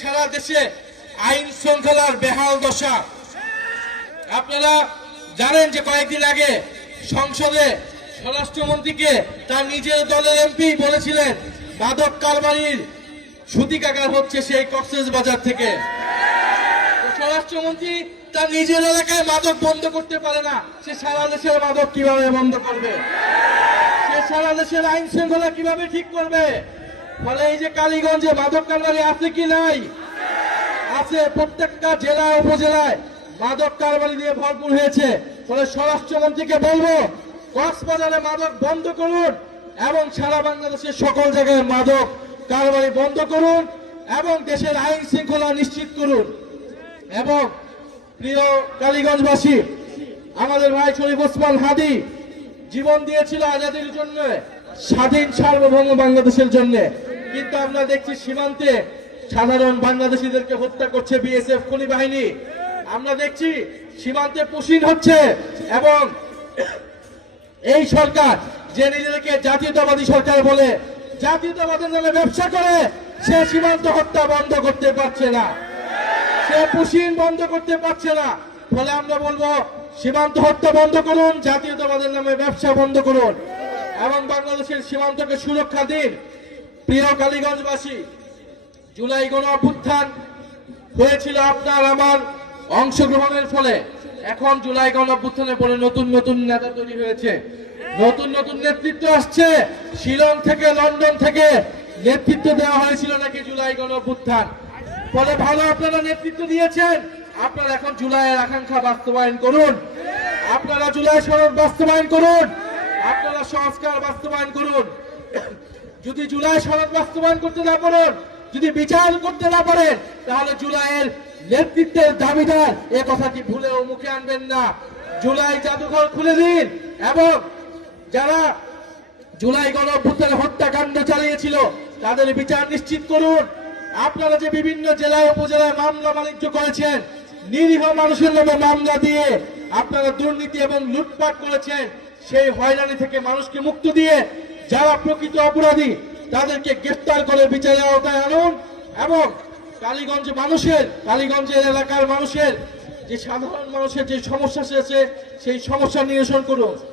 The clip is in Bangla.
সারা দেশে আইন শৃঙ্খলার বেহাল দশা। আপনারা জানেন যে কয়েকদিন আগে সংসদে স্বরাষ্ট্রমন্ত্রীকে তার নিজের দলের এমপি বলেছিলেন মাদক কারবারির সূতিকাগার হচ্ছে সেই কক্সবাজার থেকে। স্বরাষ্ট্রমন্ত্রী তার নিজের এলাকায় মাদক বন্ধ করতে পারে না, সে সারা দেশের মাদক কিভাবে বন্ধ করবে? সে সারা দেশের আইন শৃঙ্খলা কিভাবে ঠিক করবে? ফলে এই যে কালীগঞ্জে মাদক কারবারি আছে কি নাই? আছে, প্রত্যেকটা জেলা উপজেলায় মাদক কারবারি দিয়ে ভরপুর হয়েছে। ফলে স্বরাষ্ট্রমন্ত্রীকে বলবো কক্সবাজারে মাদক বন্ধ করুন এবং সারা বাংলাদেশের সকল জায়গায় মাদক কারবারি বন্ধ করুন এবং দেশের আইন শৃঙ্খলা নিশ্চিত করুন। এবং প্রিয় কালীগঞ্জবাসী, আমাদের ভাই শরীফ ওসমান হাদি জীবন দিয়েছিল আজাদির জন্য, স্বাধীন সার্বভৌম বাংলাদেশের জন্য, কিন্তু আমরা দেখছি সীমান্তে সাধারণ বাংলাদেশিদেরকে হত্যা করছে বিএসএফ খুনি বাহিনী। আমরা দেখছি সীমান্তে পুশিং হচ্ছে এবং এই সরকার যে নিজেদেরকে জাতীয়তাবাদী সরকার বলে জাতীয়তাবাদের নামে ব্যবসা করে, সে সীমান্ত হত্যা বন্ধ করতে পারছে না, সে পুশিং বন্ধ করতে পারছে না। ফলে আমরা বলবো সীমান্ত হত্যা বন্ধ করুন, জাতীয়তাবাদের নামে ব্যবসা বন্ধ করুন এবং বাংলাদেশের সীমান্তকে সুরক্ষা দিন। প্রিয় কালীগঞ্জবাসী, জুলাই গণ অভ্যুত্থান হয়েছিল আপনার আমার অংশগ্রহণের ফলে। এখন জুলাই গণ অভ্যুত্থানের পরে নতুন নতুন নেতা তৈরি হয়েছে, নতুন নতুন নেতৃত্ব আসছে। শিলং থেকে লন্ডন থেকে নেতৃত্ব দেওয়া হয়েছিল নাকি জুলাই গণ অভ্যুত্থান। ফলে ভালো আপনারা নেতৃত্ব দিয়েছেন, আপনারা এখন জুলাইয়ের আকাঙ্ক্ষা বাস্তবায়ন করুন, আপনারা জুলাই সনদ বাস্তবায়ন করুন, আপনারা সংস্কার বাস্তবায়ন করুন। যদি জুলাই সনদ বাস্তবায়ন করতে না পারেন, যদি বিচার করতে না পারেন, তাহলে জুলাইয়ের নেতৃত্বের দাবিদার এ কথাটি ভুলেও মুখে আনবেন না। জুলাই জাদুঘর খুলে দিন এবং যারা জুলাই গণ অভ্যুত্থানে হত্যাকাণ্ড চালিয়েছিল তাদের বিচার নিশ্চিত করুন। আপনারা যে বিভিন্ন জেলায় উপজেলায় মামলা বাণিজ্য করেছেন, নিরীহ মানুষের নামে মামলা দিয়ে আপনারা দুর্নীতি এবং লুটপাট করেছেন, সেই হয়রানি থেকে মানুষকে মুক্ত দিয়ে যারা প্রকৃত অপরাধী তাদেরকে গ্রেফতার করে বিচারের আওতায় আনুন এবং কালীগঞ্জের এলাকার মানুষের যে সাধারণ মানুষের যে সমস্যা আছে সেই সমস্যা নিরসন করুন।